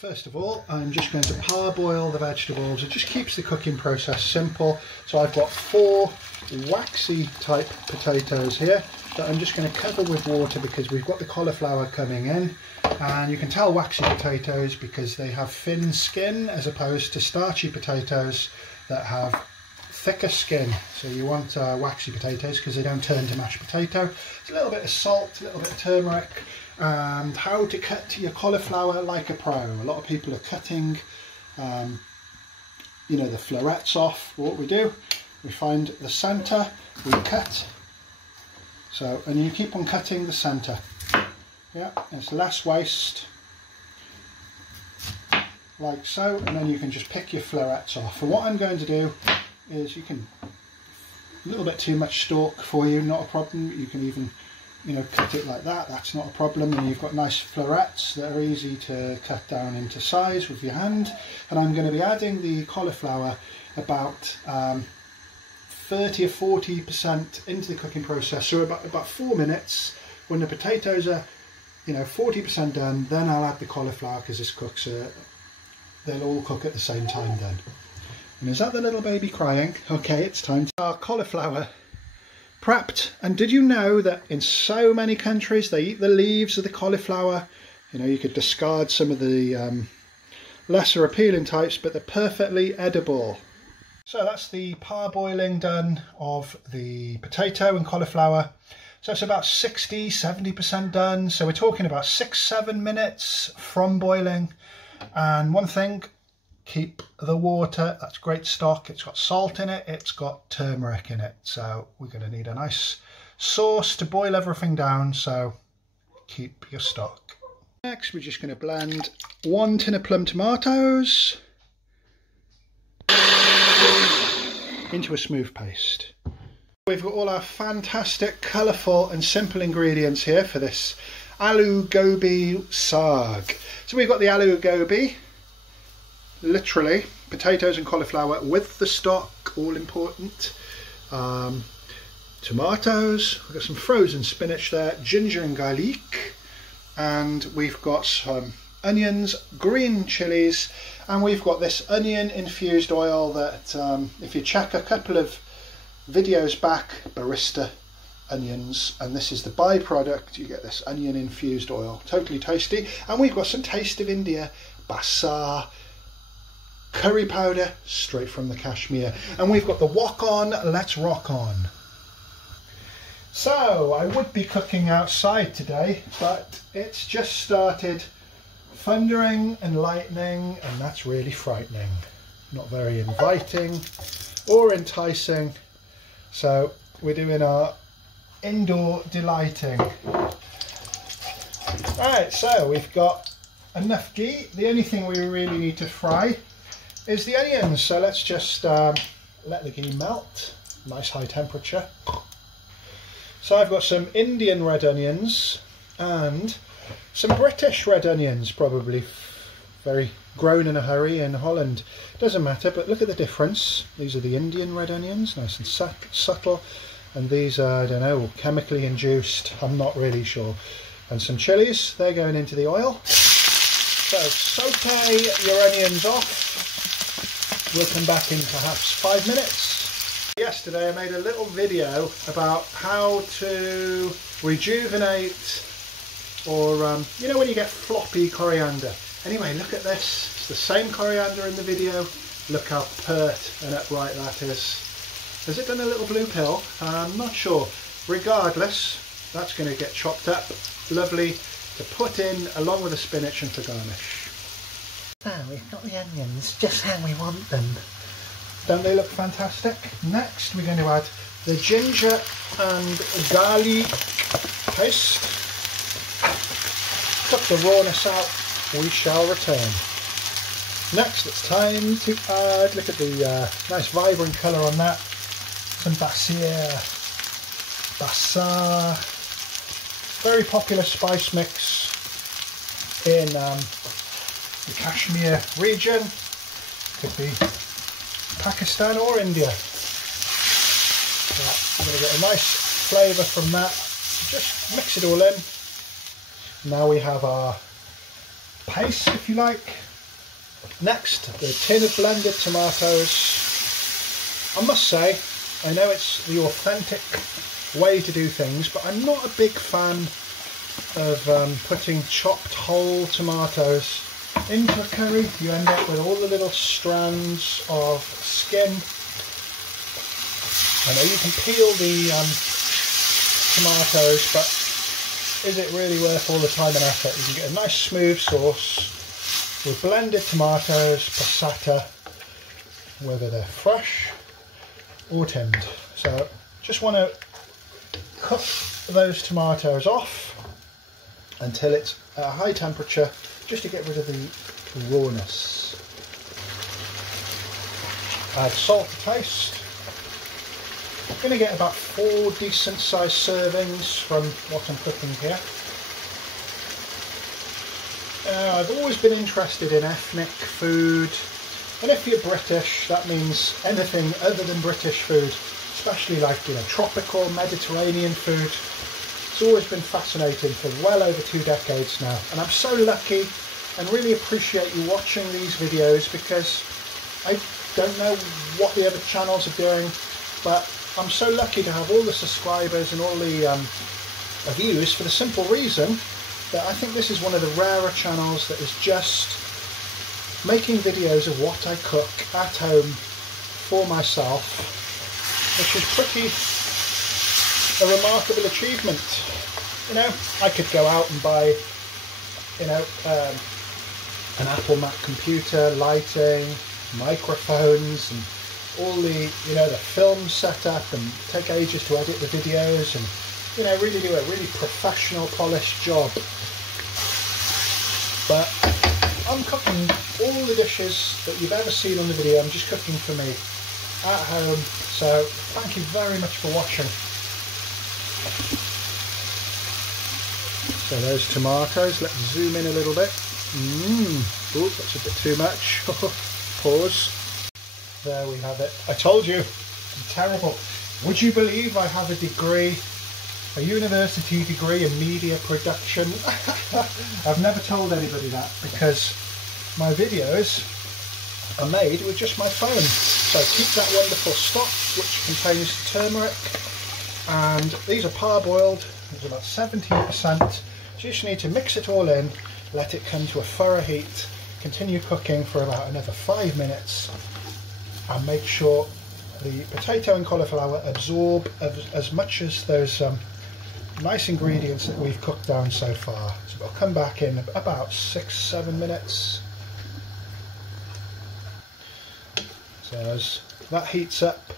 First of all, I'm just going to parboil the vegetables. It just keeps the cooking process simple. So I've got 4 waxy type potatoes here that I'm just going to cover with water because we've got the cauliflower coming in. And you can tell waxy potatoes because they have thin skin as opposed to starchy potatoes that have thicker skin. So you want waxy potatoes because they don't turn to mashed potato. It's a little bit of salt, a little bit of turmeric, and how to cut your cauliflower like a pro. A lot of people are cutting you know, the florets off. What we do, we find the centre, we cut, so, and you keep on cutting the centre. Yeah, it's less waste, like so, and then you can just pick your florets off. And what I'm going to do is, you can, a little bit too much stalk for you, not a problem. You can even, you know, cut it like that, that's not a problem. And you've got nice florets that are easy to cut down into size with your hand. And I'm going to be adding the cauliflower about 30 or 40% into the cooking process, so about 4 minutes. When the potatoes are, you know, 40% done, then I'll add the cauliflower because this cooks, they'll all cook at the same time then. And is that the little baby crying? Okay, it's time to our cauliflower prepped. And did you know that in so many countries they eat the leaves of the cauliflower? You know, you could discard some of the lesser appealing types, but they're perfectly edible. So that's the parboiling done of the potato and cauliflower. So it's about 60–70% done. So we're talking about 6–7 minutes from boiling. And one thing, keep the water. That's great stock. It's got salt in it, it's got turmeric in it, so we're going to need a nice sauce to boil everything down, so keep your stock. Next we're just going to blend 1 tin of plum tomatoes into a smooth paste. We've got all our fantastic, colourful and simple ingredients here for this Aloo Gobi saag. So we've got the Aloo Gobi, literally potatoes and cauliflower with the stock, all important. Tomatoes, we've got some frozen spinach there, ginger and garlic, and we've got some onions, green chilies, and we've got this onion infused oil that if you check a couple of videos back, barista onions, and this is the byproduct. You get this onion infused oil, totally tasty. And we've got some Taste of India bassar curry powder straight from the Kashmir, and we've got the wok on. Let's rock on. So I would be cooking outside today, but it's just started thundering and lightning, and that's really frightening, not very inviting or enticing. So we're doing our indoor delighting. Alright, so we've got enough ghee. The only thing we really need to fry is the onions, so let's just let the ghee melt. Nice high temperature. So I've got some Indian red onions and some British red onions, probably very grown in a hurry in Holland. Doesn't matter, but look at the difference. These are the Indian red onions, nice and subtle, and these are, I don't know, chemically induced, I'm not really sure. And some chilies, they're going into the oil. So saute your onions off. We'll come back in perhaps 5 minutes. Yesterday I made a little video about how to rejuvenate, or you know when you get floppy coriander. Anyway, look at this. It's the same coriander in the video. Look how pert and upright that is. Has it done a little blue pill? I'm not sure. Regardless, that's going to get chopped up. Lovely to put in along with the spinach and for garnish. So we've got the onions just how we want them. Don't they look fantastic? Next we're going to add the ginger and garlic paste. Cut the rawness out, we shall return. Next it's time to add, look at the nice vibrant colour on that, some bassar, very popular spice mix in the Kashmir region, could be Pakistan or India. So I'm going to get a nice flavour from that, just mix it all in. Now we have our paste, if you like, Next, the tin of blended tomatoes. I must say, I know it's the authentic way to do things, but I'm not a big fan of putting chopped whole tomatoes into a curry. You end up with all the little strands of skin. I know you can peel the tomatoes, but is it really worth all the time and effort? You can get a nice smooth sauce with blended tomatoes, passata, whether they're fresh or tinned. So just want to cook those tomatoes off until it's at a high temperature, just to get rid of the rawness. Add salt to taste. I'm going to get about 4 decent sized servings from what I'm cooking here. I've always been interested in ethnic food, and if you're British, that means anything other than British food, especially like, you know, tropical Mediterranean food. It's always been fascinating for well over 2 decades now, and I'm so lucky and really appreciate you watching these videos, because I don't know what the other channels are doing, but I'm so lucky to have all the subscribers and all the views, for the simple reason that I think this is one of the rarer channels that is just making videos of what I cook at home for myself, which is pretty a remarkable achievement. You know, I could go out and buy, you know, an Apple Mac computer, lighting, microphones, and all the, you know, the film setup, and take ages to edit the videos, and, you know, really do a really professional, polished job. But I'm cooking all the dishes that you've ever seen on the video. I'm just cooking for me at home. So thank you very much for watching. So those tomatoes, let's zoom in a little bit. Oh, that's a bit too much. Pause. There we have it. I told you, I'm terrible. Would you believe I have a degree, a university degree in media production? I've never told anybody that, because my videos are made with just my phone. So keep that wonderful stock, which contains turmeric, and these are parboiled. There's about 17%. So you just need to mix it all in, let it come to a thorough heat, continue cooking for about another 5 minutes, and make sure the potato and cauliflower absorb as much as those nice ingredients that we've cooked down so far. So we'll come back in about 6-7 minutes. So as that heats up,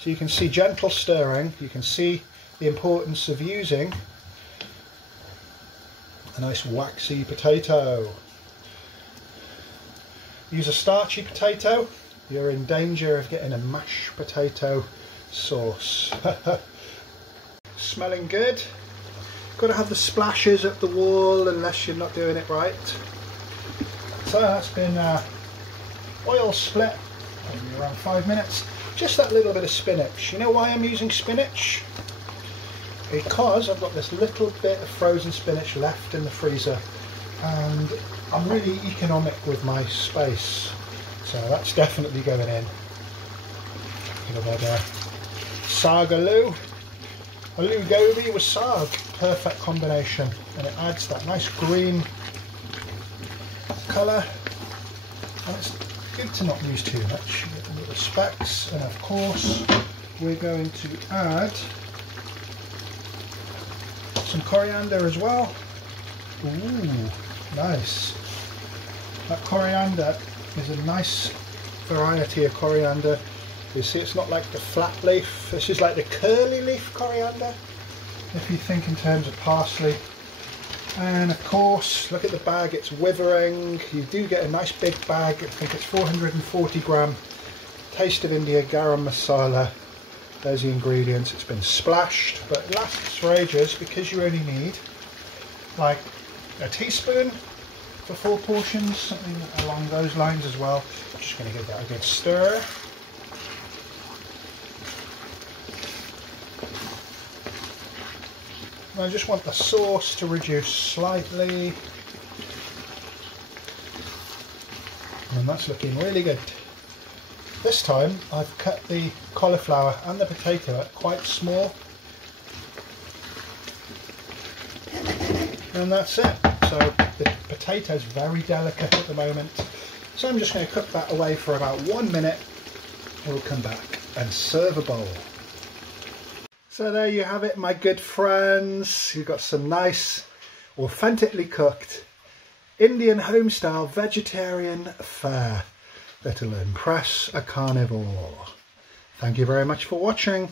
so you can see gentle stirring, you can see the importance of using a nice waxy potato. Use a starchy potato, you're in danger of getting a mashed potato sauce. Smelling good. Got to have the splashes up the wall unless you're not doing it right. So that's been oil split, maybe around 5 minutes. Just that little bit of spinach. You know why I'm using spinach? Because I've got this little bit of frozen spinach left in the freezer, and I'm really economic with my space. So that's definitely going in. Think about Saag aloo. Aloo Gobi with Saag, perfect combination, and it adds that nice green colour, and it's good to not use too much. You get the little specks, and of course we're going to add some coriander as well. Ooh, nice. That coriander is a nice variety of coriander. You see, it's not like the flat leaf, this is like the curly leaf coriander, if you think in terms of parsley. And of course, look at the bag, it's withering. You do get a nice big bag, I think it's 440 gram. Taste of India garam masala. There's the ingredients. It's been splashed, but it lasts for ages, because you only need like a teaspoon for 4 portions, something along those lines as well. I'm just going to give that a good stir. And I just want the sauce to reduce slightly. And that's looking really good. This time I've cut the cauliflower and the potato up quite small. And that's it. So the potato's very delicate at the moment. So I'm just going to cook that away for about 1 minute. We'll come back and serve a bowl. So there you have it, my good friends. You've got some nice, authentically cooked Indian home-style vegetarian fare that'll impress a carnivore. Thank you very much for watching.